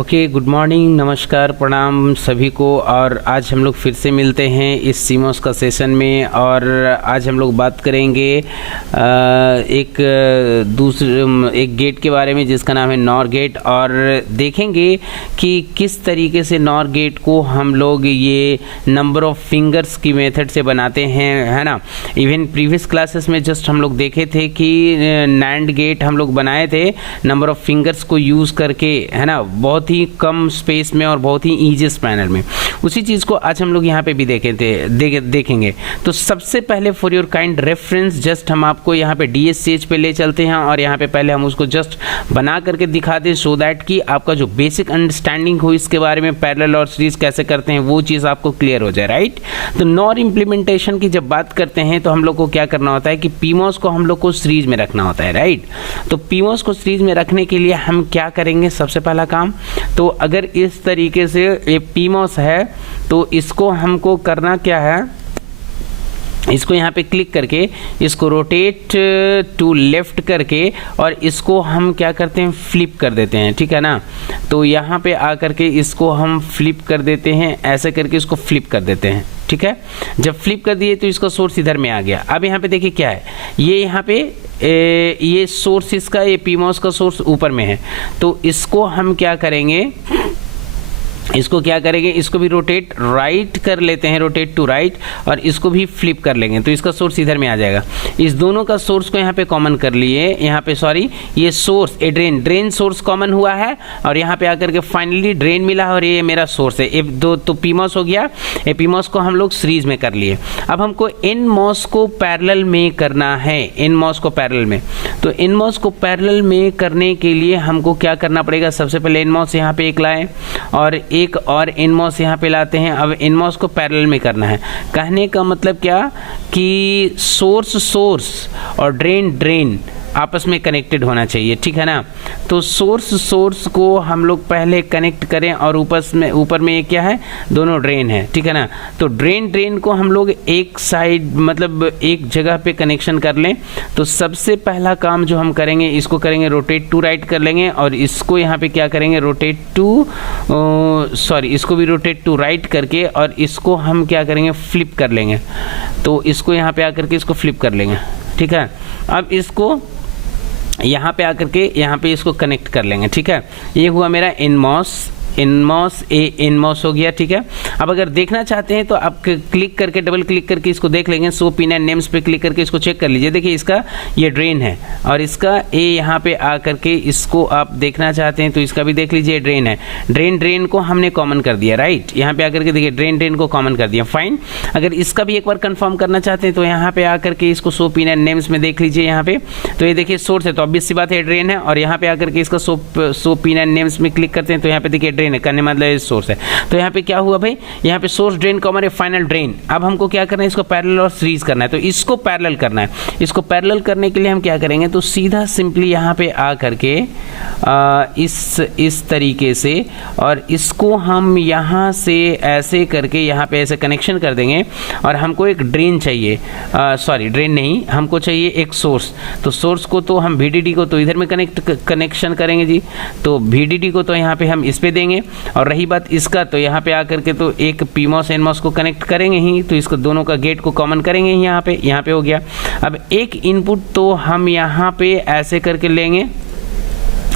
Okay, good morning, नमस्कार, प्रणाम सभी को। और आज हम लोग फिर से मिलते हैं इस सीमोस का सेशन में। और आज हम लोग बात करेंगे एक गेट के बारे में जिसका नाम है नॉर गेट। और देखेंगे कि किस तरीके से नॉर गेट को हम लोग ये नंबर ऑफ फिंगर्स की मेथड से बनाते हैं, है ना। इवन प्रीवियस क्लासेस में जस्ट हम लोग देखे थे कि नैंड गेट हम लोग बनाए थे नंबर ऑफ फिंगर्स को यूज़ करके, है ना, बहुत ही कम स्पेस में और बहुत ही ईजीएस्ट मैनर में। उसी चीज़ को आज हम लोग यहाँ पे भी देखेंगे। तो सबसे पहले for your kind reference just हम आपको यहाँ पे DSCH पे ले चलते हैं और यहाँ पे पहले हम उसको जस्ट बना करके दिखा दें सो दैट कि आपका जो बेसिक अंडरस्टैंडिंग हो इसके बारे में, पैरेलल और सीरीज कैसे करते हैं वो चीज़ आपको क्लियर हो जाए, राइट। तो नॉर इम्प्लीमेंटेशन की जब बात करते हैं तो हम लोग को क्या करना होता है कि पीमोस को हम लोग को सीरीज में रखना होता है, राइट। तो पीमोस को सीरीज में रखने के लिए हम क्या करेंगे, सबसे पहला काम तो अगर इस तरीके से ये पीमोस है तो इसको हमको करना क्या है, इसको यहाँ पे क्लिक करके इसको रोटेट टू लेफ्ट करके और इसको हम क्या करते हैं, फ्लिप कर देते हैं, ठीक है ना। तो यहाँ पे आकर के इसको हम फ्लिप कर देते हैं, ऐसे करके इसको फ्लिप कर देते हैं, ठीक है। जब फ्लिप कर दिए तो इसका सोर्स इधर में आ गया। अब यहाँ पे देखिए क्या है, ये यहाँ पे ये सोर्स इसका, ये पीमोस का सोर्स ऊपर में है। तो इसको हम क्या करेंगे, इसको भी रोटेट राइट कर लेते हैं, रोटेट टू राइट, और इसको भी फ्लिप कर लेंगे तो इसका सोर्स इधर में आ जाएगा। इस दोनों का सोर्स को यहाँ पे कॉमन कर लिए, यहाँ पे सॉरी ये सोर्स, ये ड्रेन सोर्स कॉमन हुआ है और यहाँ पे आकर के फाइनली ड्रेन मिला और ये मेरा सोर्स है। ये दो तो पीमोस हो गया, ये पीमोस को हम लोग सीरीज में कर लिए। अब हमको एनमोस को पैरेलल में करना है, एनमोस को पैरेलल में। तो एनमोस को पैरेलल में करने के लिए हमको क्या करना पड़ेगा, सबसे पहले एनमोस यहाँ पे एक लाए और एक और एनमोस यहाँ पे लाते हैं। अब एनमोस को पैरेलल में करना है, कहने का मतलब क्या कि सोर्स और ड्रेन आपस में कनेक्टेड होना चाहिए, ठीक है ना। तो सोर्स को हम लोग पहले कनेक्ट करें और ऊपर में ये क्या है, दोनों ड्रेन है, ठीक है ना। तो ड्रेन को हम लोग एक साइड मतलब एक जगह पे कनेक्शन कर लें। तो सबसे पहला काम जो हम करेंगे, इसको करेंगे रोटेट टू राइट कर लेंगे और इसको यहाँ पे क्या करेंगे, इसको भी रोटेट टू राइट करके और इसको हम क्या करेंगे, फ्लिप कर लेंगे। तो इसको यहाँ पे आकर के इसको फ्लिप कर लेंगे, ठीक है। अब इसको यहाँ पे आकर के यहाँ पे इसको कनेक्ट कर लेंगे, ठीक है। ये हुआ मेरा एनमोस हो गया, ठीक है। अब अगर देखना चाहते हैं तो आप क्लिक करके, डबल क्लिक करके इसको देख लेंगे। शो पिन एंड नेम्स पे क्लिक करके इसको चेक कर लीजिए। देखिए इसका ये ड्रेन है और इसका ए यहाँ पे आ करके इसको आप देखना चाहते हैं तो इसका भी देख लीजिए, ड्रेन है। ड्रेन को हमने कॉमन कर दिया, राइट। यहाँ पे आकर के देखिए ड्रेन को कॉमन कर दिया, फाइन। अगर इसका भी एक बार कंफर्म करना चाहते हैं तो यहाँ पे आकर के इसको शो पिन एंड नेम्स में देख लीजिए। यहाँ पे तो ये देखिए सोर्स है तो ऑब्वियस सी बात है ड्रेन है, और यहाँ पे आकर के इसका शो पिन एंड नेम्स में क्लिक करते हैं तो यहाँ पे देखिए ड्रेन है, करने मतलब सोर्स है। तो यहाँ पे क्या हुआ भाई, यहाँ पे सोर्स ड्रेन कॉमन है, फाइनल ड्रेन। अब हमको क्या करना है, इसको पैरेलल और सीरीज करना है। तो इसको पैरेलल करना है, इसको पैरेलल करने के लिए हम क्या करेंगे, तो सीधा सिंपली यहाँ पे आ करके इस तरीके से और इसको हम यहाँ से ऐसे करके यहाँ पे ऐसे कनेक्शन कर देंगे। और हमको एक ड्रेन चाहिए, सॉरी ड्रेन नहीं, हमको चाहिए एक सोर्स। तो सोर्स को तो हम VDD को तो इधर में कनेक्शन करेंगे जी। तो VDD को तो यहाँ पे हम इस पे देंगे और रही बात इसका, तो यहाँ पे आकर के तो एक पीमोस एनमोस को कनेक्ट करेंगे ही, तो इसको दोनों का गेट को कॉमन करेंगे ही यहाँ पे हो गया। अब एक इनपुट तो हम यहाँ पे ऐसे करके लेंगे,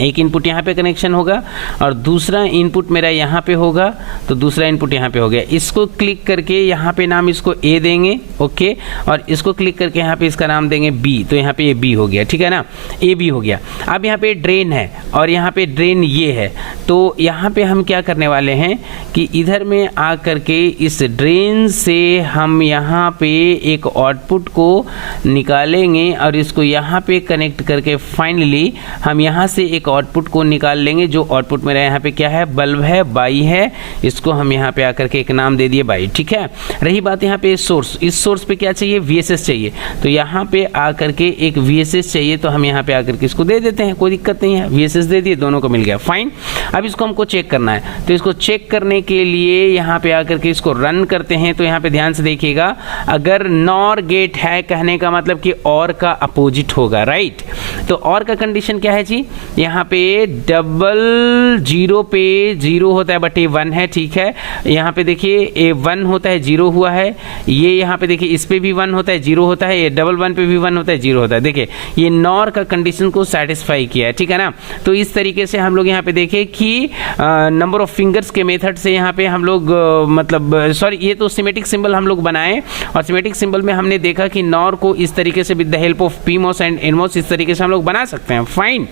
एक इनपुट यहाँ पे कनेक्शन होगा और दूसरा इनपुट मेरा यहाँ पे होगा, तो दूसरा इनपुट यहाँ पे हो गया। इसको क्लिक करके यहाँ पे नाम इसको A देंगे, ओके, और इसको क्लिक करके यहाँ पे इसका नाम देंगे B। तो यहाँ पे ये B हो गया, ठीक है ना, AB हो गया। अब यहाँ पे ड्रेन है और यहाँ पे ड्रेन ये है। तो यहाँ पे हम क्या करने वाले हैं कि इधर में आ करके इस ड्रेन से हम यहाँ पे एक आउटपुट को निकालेंगे और इसको यहाँ पे कनेक्ट करके फाइनली हम यहाँ से एक आउटपुट को निकाल लेंगे। जो आउटपुट मेरा यहाँ पे क्या है, बल्ब है, बाई है। इसको हम यहाँ पे आकर के एक नाम दे दिए बाई, ठीक है। रही बात यहाँ पे सोर्स, इस सोर्स पे क्या चाहिए, VSS चाहिए। तो यहाँ पे आकर के एक VSS चाहिए, तो हम यहाँ पे आकर के इसको दे देते हैं, कोई दिक्कत नहीं है। VSS दे दिए, दोनों को मिल गया, फाइन। अब इसको हमको चेक करना है, तो इसको चेक करने के लिए यहाँ पे आकर के इसको रन करते हैं। तो यहाँ पे ध्यान से देखिएगा, अगर नॉर गेट है कहने का मतलब कि और का अपोजिट होगा, राइट। तो और का कंडीशन क्या है जी, यहाँ यहाँ पे डबल जीरो पे जीरो होता है बट ये 1 है, ठीक है। यहाँ पे देखिए ये 1 होता है, 0 हुआ है। ये यहाँ पे देखिए इस पे भी 1 होता है, 0 होता है। ये डबल 1 पे भी 1 होता है, 0 होता है। देखिए ये नॉर का कंडीशन को सेटिस्फाई किया है, ठीक है ना। तो इस तरीके से हम लोग यहाँ पे देखें कि नंबर ऑफ फिंगर्स के मेथड से यहाँ पे हम लोग मतलब सॉरी ये तो सिमेटिक सिंबल हम लोग बनाए, और सिमेटिक सिंबल में हमने देखा कि नॉर को इस तरीके से with the help of PMOS and NMOS इस तरीके से हम लोग बना सकते हैं। फाइन,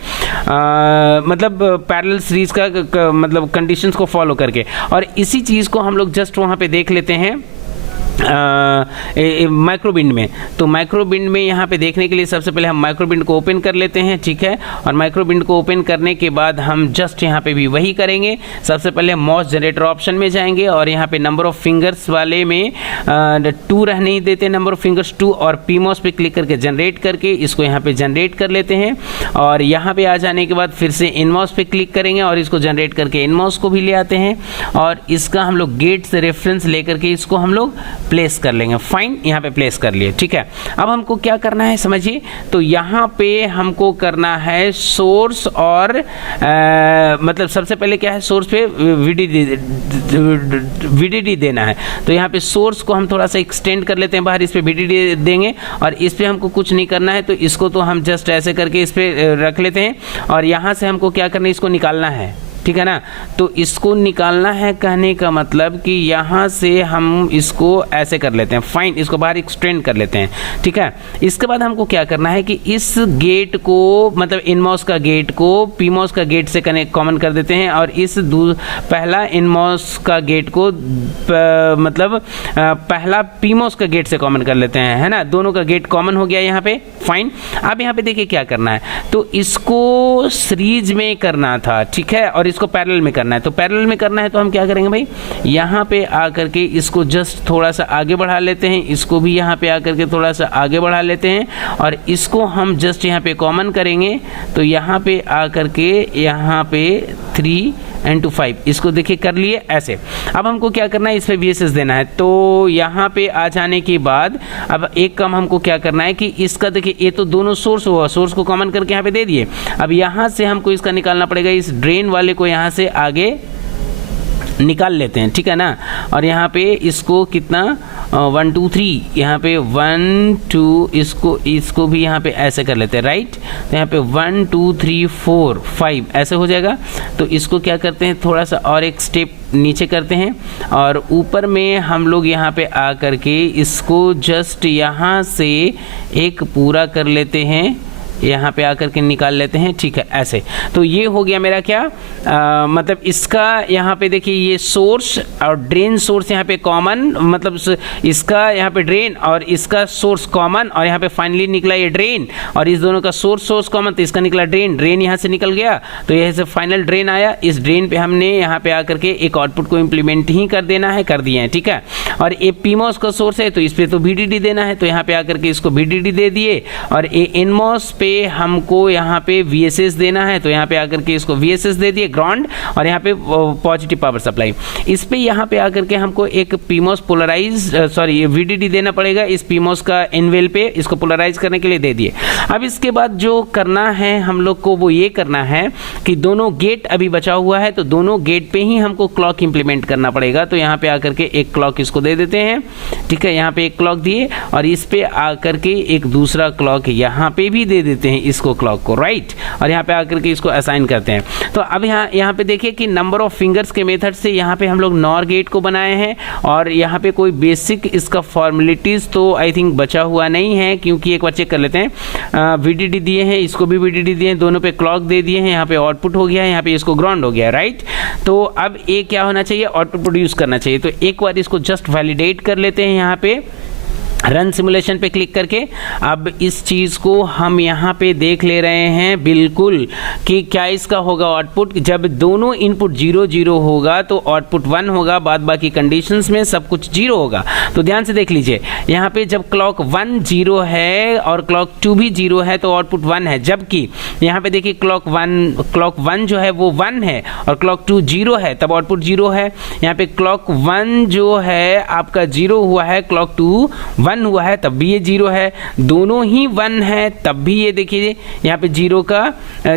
मतलब पैरेलल सीरीज का मतलब कंडीशंस को फॉलो करके। और इसी चीज़ को हम लोग जस्ट वहाँ पे देख लेते हैं माइक्रोबिंड में। तो माइक्रोबिंड में यहाँ पे देखने के लिए सबसे पहले हम माइक्रोबिंड को ओपन कर लेते हैं, ठीक है। और माइक्रोबिंड को ओपन करने के बाद हम जस्ट यहाँ पे भी वही करेंगे। सबसे पहले मॉस जनरेटर ऑप्शन में जाएंगे और यहाँ पे नंबर ऑफ फिंगर्स वाले में 2 रहने ही देते, नंबर ऑफ फिंगर्स 2, और पीमोस पे क्लिक करके जनरेट करके इसको यहाँ पे जनरेट कर लेते हैं। और यहाँ पे आ जाने के बाद फिर से इनमॉस पे क्लिक करेंगे और इसको जनरेट करके इनमॉस को भी ले आते हैं, और इसका हम लोग गेट से रेफरेंस लेकर के इसको हम लोग प्लेस कर लेंगे। फाइन, यहाँ पे प्लेस कर लिए, ठीक है। अब हमको क्या करना है समझिए, तो यहाँ पे हमको करना है सोर्स और मतलब सबसे पहले क्या है, सोर्स पे VDD देना है। तो यहाँ पे सोर्स को हम थोड़ा सा एक्सटेंड कर लेते हैं बाहर, इस पे VDD देंगे, और इस पे हमको कुछ नहीं करना है। तो इसको तो हम जस्ट ऐसे करके इस पे रख लेते हैं, और यहाँ से हमको क्या करना है, इसको निकालना है, ठीक है ना। तो इसको निकालना है कहने का मतलब कि यहाँ से हम इसको ऐसे कर लेते हैं। फाइन, इसको बाहर एक्सटेंड कर लेते हैं, ठीक है। इसके बाद हमको क्या करना है कि इस गेट को मतलब इनमॉस का गेट को पीमॉस का गेट से कनेक्ट कॉमन कर देते हैं, और इस पहला इनमॉस का गेट को मतलब पहला पीमॉस का गेट से कॉमन कर लेते हैं, है ना। दोनों का गेट कॉमन हो गया यहाँ पे। फाइन, अब यहाँ पे देखिए क्या करना है, तो इसको सीरीज में करना था, ठीक है, और इसको पैरेलल में करना है। तो पैरेलल में करना है तो हम क्या करेंगे भाई, यहाँ पे आकर के इसको जस्ट थोड़ा सा आगे बढ़ा लेते हैं, इसको भी यहाँ पे आकर के थोड़ा सा आगे बढ़ा लेते हैं, और इसको हम जस्ट यहाँ पे कॉमन करेंगे। तो यहाँ पे आकर के यहाँ पे 3 and 5 इसको देखिए कर लिए ऐसे। अब हमको क्या करना है, इस पे VSS देना है। तो यहाँ पे आ जाने के बाद अब एक काम हमको क्या करना है कि इसका देखिए ये तो दोनों सोर्स हुआ, सोर्स को कॉमन करके यहाँ पे दे दिए। अब यहाँ से हमको इसका निकालना पड़ेगा, इस ड्रेन वाले को यहाँ से आगे निकाल लेते हैं, ठीक है ना। और यहाँ पे इसको कितना 1 2 3 यहाँ पे 1 2 इसको भी यहाँ पे ऐसे कर लेते हैं, राइट। तो यहाँ पे 1 2 3 4 5 ऐसे हो जाएगा। तो इसको क्या करते हैं, थोड़ा सा और एक स्टेप नीचे करते हैं, और ऊपर में हम लोग यहाँ पे आ कर के इसको जस्ट यहाँ से एक पूरा कर लेते हैं, यहाँ पे आकर के निकाल लेते हैं, ठीक है, ऐसे। तो ये हो गया मेरा क्या मतलब इसका यहाँ पे देखिए ये सोर्स और ड्रेन सोर्स यहाँ पे कॉमन, मतलब इसका यहाँ पे ड्रेन और इसका सोर्स कॉमन, और यहाँ पे फाइनली निकला ये ड्रेन, और इस दोनों का सोर्स कॉमन, तो इसका निकला ड्रेन यहाँ से निकल गया। तो यहाँ से फाइनल ड्रेन आया, इस ड्रेन पे हमने यहाँ पे आकर के एक आउटपुट को इम्प्लीमेंट ही कर देना है, कर दिए हैं, ठीक है। और ये पीमॉस का सोर्स है तो इस पर तो VDD देना है, तो यहाँ पे आकर के इसको VDD दे दिए, और ये इनमॉस पे हमको यहाँ पे VSS देना है, तो यहाँ पे आकर के इसको VSS दे दिए ग्राउंड, और यहाँ पे पॉजिटिव पावर सप्लाई। इस पे यहाँ पे आकर के हमको एक पीमॉस पोलराइज VDD देना पड़ेगा इस पीमॉस का इनवेल पे, इसको पोलराइज करने के लिए दे दिए। अब इसके बाद जो करना है हम लोग को वो ये करना है कि दोनों गेट अभी बचा हुआ है, तो दोनों गेट पे ही हमको क्लॉक इंप्लीमेंट करना पड़ेगा। तो यहाँ पे आकर के एक क्लॉक इसको दे देते हैं, ठीक है, यहाँ पे एक क्लॉक दिए, और इस पे आकर के एक दूसरा क्लॉक यहाँ पे भी दे देते हैं इसको क्लॉक को, राइट। और यहाँ पे आकर के इसको असाइन करते हैं। तो अब यहाँ पे देखिए कि नंबर ऑफ फिंगर्स के मेथड से यहाँ पे हम लोग नॉर गेट को बनाए हैं, और यहाँ पे कोई बेसिक इसका फॉर्मेलिटीज तो आई थिंक बचा हुआ नहीं है, क्योंकि एक बार चेक कर लेते हैं। VDD दिए हैं, इसको भी VDD दिए हैं, दोनों पे क्लॉक दे दिए हैं, यहाँ पे आउटपुट हो गया है, यहाँ पे इसको ग्राउंड हो गया, राइट। तो अब ये क्या होना चाहिए, आउटपुट प्रोड्यूस करना चाहिए। तो एक बार इसको जस्ट वैलिडेट कर लेते हैं यहाँ पे रन सिमुलेशन पे क्लिक करके। अब इस चीज़ को हम यहाँ पे देख ले रहे हैं बिल्कुल कि क्या इसका होगा आउटपुट। जब दोनों इनपुट 0 0 होगा तो आउटपुट 1 होगा, बाद बाकी कंडीशंस में सब कुछ 0 होगा। तो ध्यान से देख लीजिए, यहाँ पे जब क्लॉक 1 0 है और क्लॉक 2 भी 0 है तो आउटपुट 1 है, जबकि यहाँ पे देखिए क्लॉक 1 जो है वो 1 है और क्लॉक 2 0 है, तब आउटपुट 0 है। यहाँ पे क्लॉक 1 जो है आपका 0 हुआ है, क्लॉक 2 1 हुआ है तब भी ये 0 है, दोनों ही 1 है तब भी ये देखिए यहाँ पे 0 का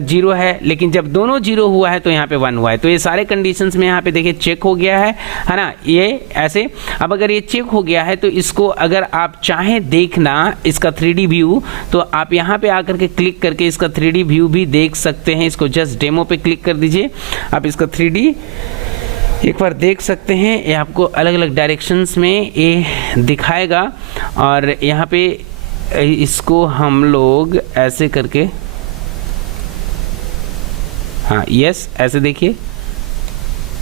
0 है, लेकिन जब दोनों 0 हुआ है तो यहाँ पे 1 हुआ है। तो ये सारे कंडीशंस में यहाँ पे देखिए चेक हो गया है ना, ये ऐसे। अब अगर ये चेक हो गया है तो इसको अगर आप चाहें देखना इसका 3D व्यू, तो आप यहाँ पे आकर के क्लिक करके इसका 3D व्यू भी देख सकते हैं। इसको जस्ट डेमो पे क्लिक कर दीजिए, आप इसका 3D एक बार देख सकते हैं। ये आपको अलग अलग डायरेक्शंस में ये दिखाएगा, और यहाँ पे इसको हम लोग ऐसे करके, हाँ यस ऐसे देखिए,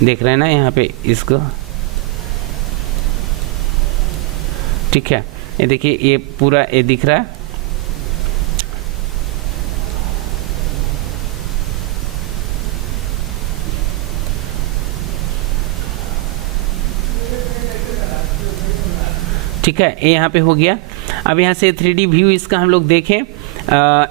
देख रहे हैं ना यहाँ पे इसको, ठीक है। ये देखिए ये पूरा ये दिख रहा है, ठीक है, ये यहाँ पे हो गया। अब यहाँ से 3D व्यू इसका हम लोग देखें,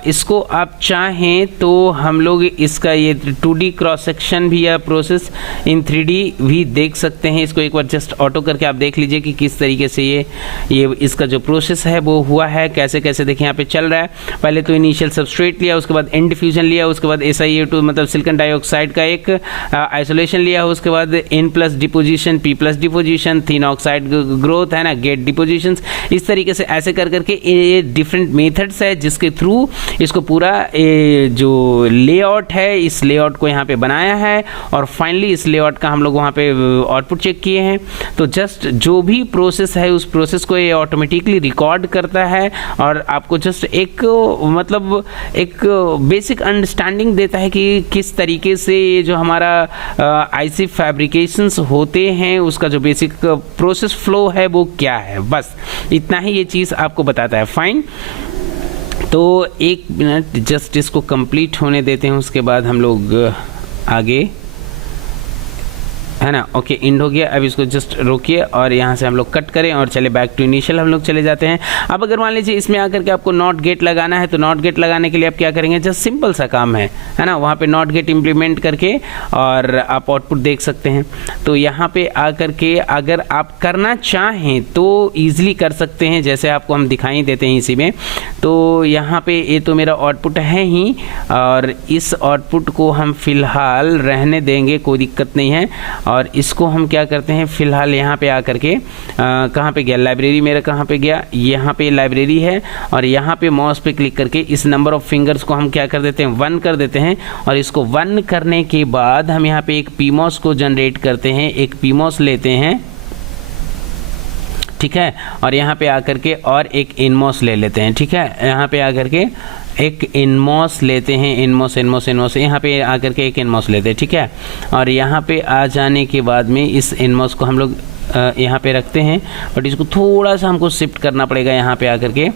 इसको आप चाहें तो हम लोग इसका ये 2D क्रॉस सेक्शन भी या प्रोसेस इन 3D भी देख सकते हैं। इसको एक बार जस्ट ऑटो करके आप देख लीजिए कि किस तरीके से ये इसका जो प्रोसेस है वो हुआ है, कैसे कैसे देखिए यहाँ पे चल रहा है। पहले तो इनिशियल सबस्ट्रेट लिया, उसके बाद एन डिफ्यूजन लिया, उसके बाद SiO2 मतलब सिलिकॉन डाइऑक्साइड का एक आइसोलेशन लिया, उसके बाद N+ deposition, P+ deposition, thin oxide growth है ना, गेट डिपोजिशन, इस तरीके से ऐसे कर करके ये डिफरेंट मेथड्स है जिसके थ्रू इसको पूरा जो लेआउट है इस लेआउट को यहाँ पे बनाया है, और फाइनली इस लेआउट का हम लोग वहाँ पे आउटपुट चेक किए हैं। तो जस्ट जो भी प्रोसेस है उस प्रोसेस को ये ऑटोमेटिकली रिकॉर्ड करता है, और आपको जस्ट एक मतलब एक बेसिक अंडरस्टैंडिंग देता है कि किस तरीके से ये जो हमारा आईसी फैब्रिकेशंस होते हैं उसका जो बेसिक प्रोसेस फ्लो है वो क्या है, बस इतना ही ये चीज़ आपको बताता है। फाइन, तो 1 मिनट जस्ट इसको कंप्लीट होने देते हैं, उसके बाद हम लोग आगे, है ना। ओके, इंड हो गया। अब इसको जस्ट रोकिए और यहाँ से हम लोग कट करें और चले बैक टू इनिशियल हम लोग चले जाते हैं। अब अगर मान लीजिए इसमें आकर के आपको नॉट गेट लगाना है, तो नॉट गेट लगाने के लिए आप क्या करेंगे, जस्ट सिंपल सा काम है ना, वहाँ पे नॉट गेट इम्प्लीमेंट करके और आप आउटपुट देख सकते हैं। तो यहाँ पे आकर के अगर आप करना चाहें तो ईजिली कर सकते हैं, जैसे आपको हम दिखाई देते हैं इसी में। तो यहाँ पे ये तो मेरा आउटपुट है ही, और इस आउटपुट को हम फिलहाल रहने देंगे, कोई दिक्कत नहीं है। और इसको हम क्या करते हैं, फिलहाल यहाँ पे आकर के कहाँ पे गया, लाइब्रेरी मेरा कहाँ पे गया, यहाँ पे लाइब्रेरी है, और यहाँ पे माउस पे क्लिक करके इस नंबर ऑफ फिंगर्स को हम क्या कर देते हैं, 1 कर देते हैं। और इसको 1 करने के बाद हम यहाँ पे एक PMOS को जनरेट करते हैं, एक PMOS लेते हैं, ठीक है। और यहाँ पे आकर के और एक NMOS ले लेते हैं, ठीक है। यहाँ पे आकर के एक NMOS लेते हैं, NMOS यहाँ पे आकर के एक NMOS लेते हैं, ठीक है। और यहाँ पे आ जाने के बाद में इस NMOS को हम लोग यहाँ पे रखते हैं, बट इसको थोड़ा सा हमको शिफ्ट करना पड़ेगा यहाँ पे आकर के,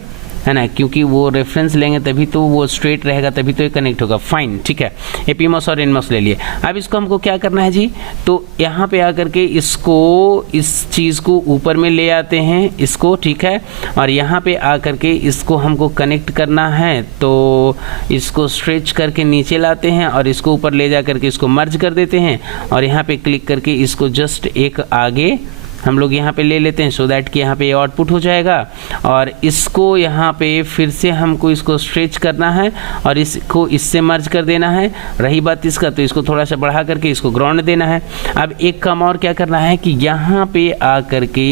है ना, क्योंकि वो रेफरेंस लेंगे तभी तो वो स्ट्रेट रहेगा, तभी तो ये कनेक्ट होगा। फाइन, ठीक है। ये PMOS और NMOS ले लिए। अब इसको हमको क्या करना है जी, तो यहाँ पे आकर के इसको इस चीज़ को ऊपर में ले आते हैं इसको, ठीक है। और यहाँ पे आकर के इसको हमको कनेक्ट करना है, तो इसको स्ट्रेच करके नीचे लाते हैं और इसको ऊपर ले जा करके इसको मर्ज कर देते हैं, और यहाँ पे क्लिक करके इसको जस्ट एक आगे हम लोग यहाँ पे ले लेते हैं, सो दैट कि यहाँ पे ये आउटपुट हो जाएगा। और इसको यहाँ पे फिर से हमको इसको स्ट्रेच करना है और इसको इससे मर्ज कर देना है। रही बात इसका, तो इसको थोड़ा सा बढ़ा करके इसको ग्राउंड देना है। अब एक काम और क्या करना है कि यहाँ पे आ करके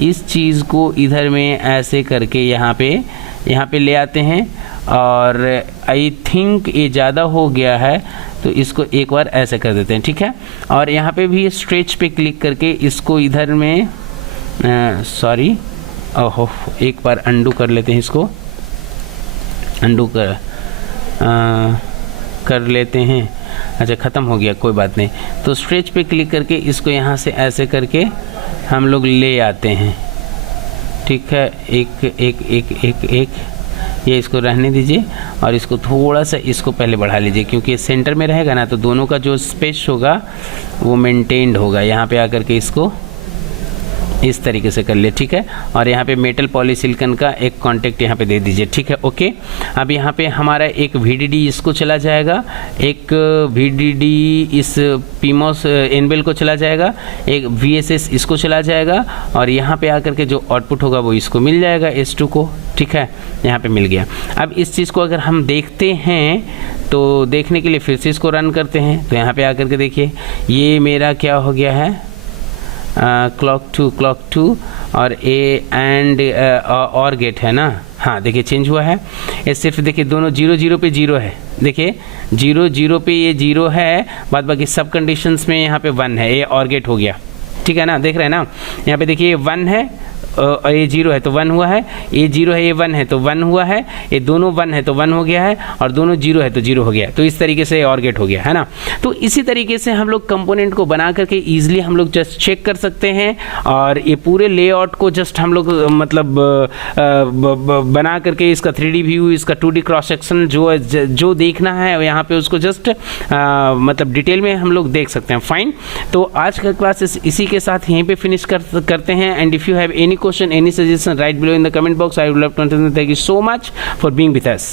इस चीज़ को इधर में ऐसे करके यहाँ पे ले आते हैं, और आई थिंक ये ज़्यादा हो गया है तो इसको एक बार ऐसे कर देते हैं, ठीक है। और यहाँ पे भी स्ट्रेच पे क्लिक करके इसको इधर में सॉरी ओहो, एक बार अंडू कर लेते हैं, इसको अंडू कर लेते हैं। अच्छा, ख़त्म हो गया, कोई बात नहीं। तो स्ट्रेच पे क्लिक करके इसको यहाँ से ऐसे करके हम लोग ले आते हैं, ठीक है। एक ये इसको रहने दीजिए, और इसको थोड़ा सा इसको पहले बढ़ा लीजिए, क्योंकि ये सेंटर में रहेगा ना, तो दोनों का जो स्पेस होगा वो मेंटेन्ड होगा। यहाँ पे आकर के इसको इस तरीके से कर लिए, ठीक है। और यहाँ पे मेटल पॉलीसिलिकॉन का एक कांटेक्ट यहाँ पे दे दीजिए, ठीक है, ओके। अब यहाँ पे हमारा एक VDD इसको चला जाएगा, एक VDD इस PMOS एनवेल को चला जाएगा, एक VSS इसको चला जाएगा, और यहाँ पे आकर के जो आउटपुट होगा वो इसको मिल जाएगा, S2 को, ठीक है, यहाँ पे मिल गया। अब इस चीज़ को अगर हम देखते हैं तो देखने के लिए फिर से इसको रन करते हैं, तो यहाँ पे आकर के देखिए ये मेरा क्या हो गया है, क्लॉक टू और ए एंड और गेट है ना, हाँ देखिए चेंज हुआ है। ये सिर्फ देखिए दोनों 0 0 पे 0 है, देखिए 0 0 पे ये 0 है, बाद बाकी सब कंडीशंस में यहाँ पे 1 है, ये और गेट हो गया, ठीक है ना, देख रहे हैं ना, यहाँ पे देखिए ये 1 है और ये 0 है तो 1 हुआ है, ये 0 है ये 1 है तो 1 हुआ है, ये दोनों 1 है तो 1 हो गया है, और दोनों 0 है तो 0 हो गया, तो इस तरीके से और गेट हो गया है ना। तो इसी तरीके से हम लोग कंपोनेंट को बना करके ईजिली हम लोग जस्ट चेक कर सकते हैं, और ये पूरे लेआउट को जस्ट हम लोग मतलब बना करके इसका 3D व्यू, इसका 2D क्रॉस सेक्शन जो देखना है यहाँ पे उसको जस्ट मतलब डिटेल में हम लोग देख सकते हैं। फाइन, तो आज का क्लास इसी के साथ यहीं पे फिनिश करते हैं। And if you have any question, any suggestion, write below in the comment box. I would love to understand. Thank you so much for being with us.